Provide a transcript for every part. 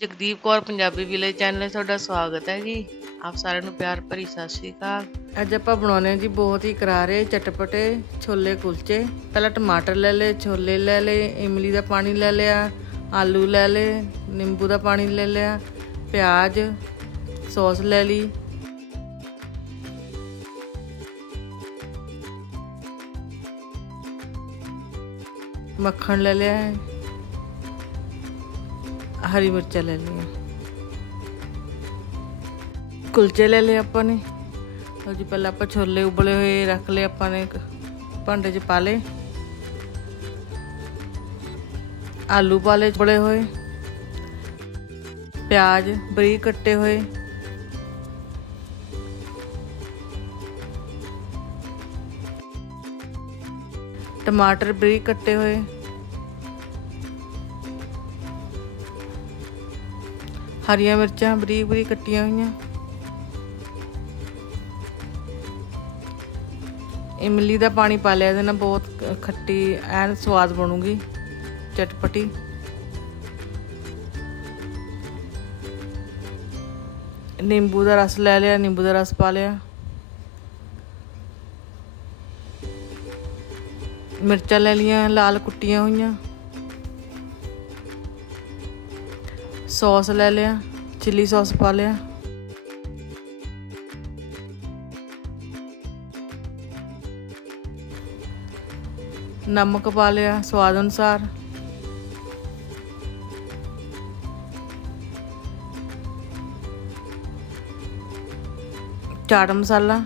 Jagdeep Kaur Punjabi village channel 'ਤੇ ਤੁਹਾਡਾ ਸਵਾਗਤ ਹੈ ਜੀ। ਆਪ ਸਾਰਿਆਂ ਨੂੰ ਪਿਆਰ ਭਰੀ ਸਤਿ ਸ਼੍ਰੀ ਅਕਾਲ। ਅੱਜ ਆਪਾਂ ਬਣਾਉਣੇ ਜੀ ਬਹੁਤ ਹੀ ਕਰਾਰੇ ਚਟਪਟੇ, ਛੋਲੇ ਕੁਲਚੇ। ਪਹਿਲਾਂ ਟਮਾਟਰ ਲੈ ਲਏ, ਛੋਲੇ ਲੈ ਲਏ, ਇਮਲੀ ਦਾ ਪਾਣੀ ਲੈ ਲਿਆ, ਆਲੂ ਲੈ ਲਏ, ਨਿੰਬੂ ਦਾ ਪਾਣੀ ਲੈ ਲਿਆ, ਪਿਆਜ਼, ਸੌਸ ਲੈ ਲਈ। ਮੱਖਣ ਲੈ ਲਿਆ ਹੈ ਹਰੀ ਮਿਰਚਾਂ ਲੈ ਲਈਆਂ। ਕੁਲਚੇ ਲੈ ਲਏ ਆਪਾਂ ਨੇ। ਲਓ ਜੀ, ਪਹਿਲਾਂ ਆਪਾਂ ਛੋਲੇ ਉਬਲੇ ਹੋਏ ਰੱਖ ਲਏ ਆਪਾਂ ਨੇ ਭਾਂਡੇ 'ਚ ਪਾ ਲਏ। ਆਲੂ ਪਾ ਲਏ ਉਬਲੇ ਹੋਏ। ਪਿਆਜ਼, ਬਰੀਕ ਕੱਟੇ ਹੋਏ। ਟਮਾਟਰ ਬਰੀਕ ਕੱਟੇ ਹੋਏ। ਹਰੀਆਂ ਮਿਰਚਾਂ ਬਰੀਕ ਬਰੀਕ ਕੱਟੀਆਂ ਹੋਈਆਂ। ਇਮਲੀ ਦਾ ਪਾਣੀ ਪਾ ਲਿਆ, ਇਹਦੇ ਨਾਲ ਬਹੁਤ ਖੱਟੀ ਐਨ ਸਵਾਦ ਬਣੂਗੀ, ਚਟਪਟੀ। ਨਿੰਬੂ ਦਾ ਰਸ ਲੈ ਲਿਆ, ਨਿੰਬੂ ਦਾ ਰਸ ਪਾ ਲਿਆ। ਮਿਰਚਾਂ ਲੈ ਲਈਆਂ, ਲਾਲ ਕੁੱਟੀਆਂ ਹੋਈਆਂ। ਸੌਸ ਲੈ ਲਿਆ ਚਿੱਲੀ ਸੌਸ ਪਾ ਲਿਆ। ਨਮਕ ਪਾ ਲਿਆ ਸਵਾਦ ਅਨੁਸਾਰ। ਚਾਟ ਮਸਾਲਾ।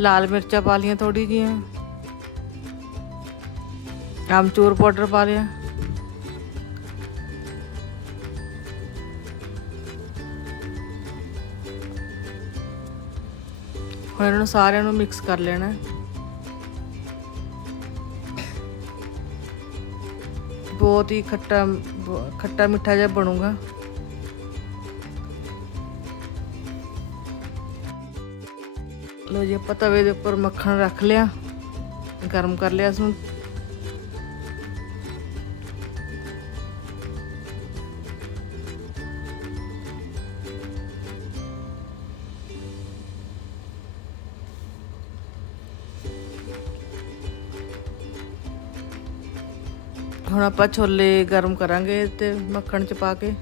ਲਾਲ ਮਿਰਚਾਂ ਪਾ ਲੀਆਂ ਥੋੜੀ ਜੀਆਂ ਆਮਚੂਰ ਪਾਊਡਰ ਪਾ ਲਿਆ ਹੁਣ ਇਹਨਾਂ ਨੂੰ ਸਾਰਿਆਂ ਨੂੰ ਮਿਕਸ ਕਰ ਲੈਣਾ। ਬਹੁਤ ਹੀ ਖੱਟਾ ਖੱਟਾ ਮਿੱਠਾ ਜਿਹਾ ਬਣੂਗਾ। ਲੋ ਜੀ, ਆਪਾਂ ਤਵੇ ਦੇ ਉੱਪਰ ਮੱਖਣ ਰੱਖ ਲਿਆ। ਗਰਮ ਕਰ ਲਿਆ ਇਸ ਨੂੰ। ਹੁਣ ਆਪਾਂ ਛੋਲੇ ਗਰਮ ਕਰਾਂਗੇ ਤੇ ਮੱਖਣ ਚ ਪਾ ਕੇ।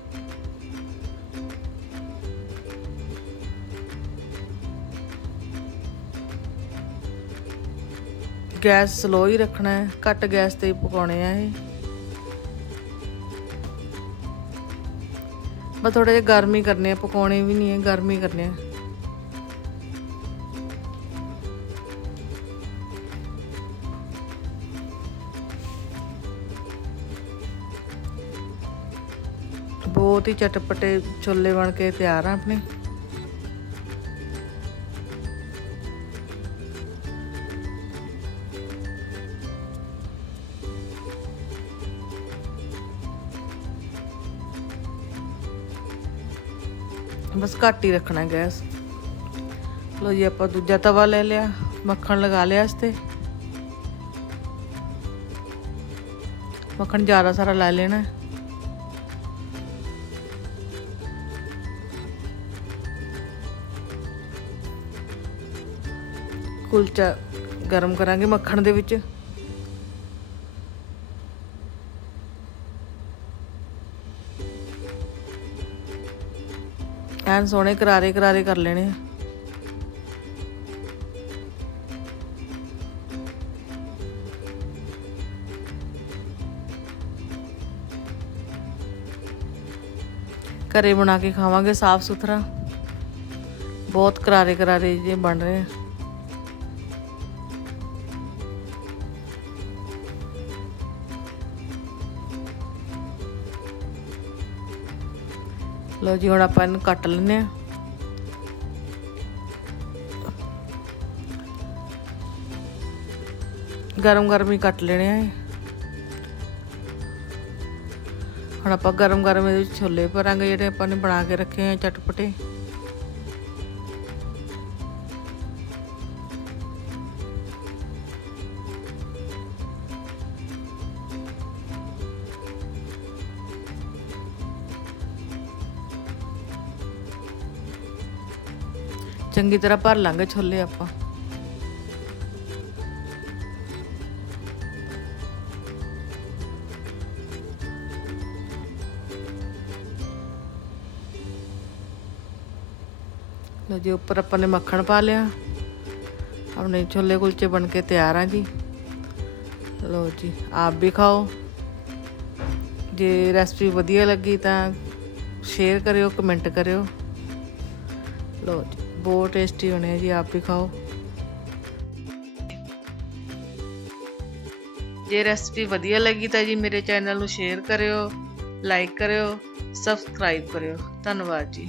ਗੈਸ ਸਲੋ ਹੀ ਰੱਖਣਾ ਹੈ, ਘੱਟ ਗੈਸ ਤੇ ਹੀ ਪਕਾਉਣੇ ਆ ਇਹ। ਬਸ ਥੋੜੇ ਜਿਹਾ ਗਰਮੀ ਕਰਨੇ ਆ, ਪਕਾਉਣੇ ਵੀ ਨਹੀਂ ਹੈ, ਗਰਮੀ ਕਰਨੇ ਆ। ਬਹੁਤ ਹੀ ਚਟਪਟੇ ਛੋਲੇ ਬਣ ਕੇ ਤਿਆਰ ਆ ਆਪਣੇ। ਬਸ ਘੱਟ ਹੀ ਰੱਖਣਾ ਗੈਸ। ਲੋ ਜੀ, ਆਪਾਂ ਦੂਜਾ ਤਵਾ ਲੈ ਲਿਆ, ਮੱਖਣ ਲਗਾ ਲਿਆ ਇਸ ਤੇ। ਮੱਖਣ ਜ਼ਿਆਦਾ ਸਾਰਾ ਲੈ ਲੈਣਾ। ਕੁਲਚਾ ਗਰਮ ਕਰਾਂਗੇ ਮੱਖਣ ਦੇ ਵਿੱਚ। ਐਨ ਸੋਹਣੇ ਕਰਾਰੇ ਕਰਾਰੇ ਕਰ ਲੈਣੇ ਆ। ਘਰੇ ਬਣਾ ਕੇ ਖਾਵਾਂਗੇ ਸਾਫ਼ ਸੁਥਰਾ। ਬਹੁਤ ਕਰਾਰੇ ਕਰਾਰੇ ਜੇ ਬਣ ਰਹੇ ਆ। ਲਓ ਜੀ, ਹੁਣ ਆਪਾਂ ਇਹਨੂੰ ਕੱਟ ਲੈਂਦੇ ਆ ਗਰਮ ਗਰਮ ਹੀ ਕੱਟ ਲੈਣੇ ਆ ਇਹ। ਹੁਣ ਆਪਾਂ ਗਰਮ ਗਰਮ ਇਹਦੇ ਵਿੱਚ ਛੋਲੇ ਭਰਾਂਗੇ, ਜਿਹੜੇ ਆਪਾਂ ਨੇ ਬਣਾ ਕੇ ਰੱਖੇ ਆ ਚਟਪਟੇ। ਚੰਗੀ ਤਰ੍ਹਾਂ ਭਰ ਲਾਂਗੇ ਛੋਲੇ ਆਪਾਂ। ਲੋ ਜੀ, ਉੱਪਰ ਆਪਾਂ ਨੇ ਮੱਖਣ ਪਾ ਲਿਆ। ਆਪਣੇ ਛੋਲੇ ਕੁਲਚੇ ਬਣ ਕੇ ਤਿਆਰ ਆ ਜੀ। ਲੋ ਜੀ, ਆਪ ਵੀ ਖਾਓ। ਜੇ ਰੈਸਪੀ ਵਧੀਆ ਲੱਗੀ ਤਾਂ ਸ਼ੇਅਰ ਕਰਿਓ ਕਮੈਂਟ ਕਰਿਓ। ਲੋ ਜੀ। ਬਹੁਤ ਟੇਸਟੀ ਹੋਣੇ ਆ ਜੀ, ਆਪ ਵੀ ਖਾਓ। ਜੇ ਰੈਸਪੀ ਵਧੀਆ ਲੱਗੀ ਤਾਂ ਜੀ ਮੇਰੇ ਚੈਨਲ ਨੂੰ ਸ਼ੇਅਰ ਕਰਿਓ ਲਾਈਕ ਕਰਿਓ ਸਬਸਕ੍ਰਾਈਬ ਕਰਿਓ। ਧੰਨਵਾਦ ਜੀ।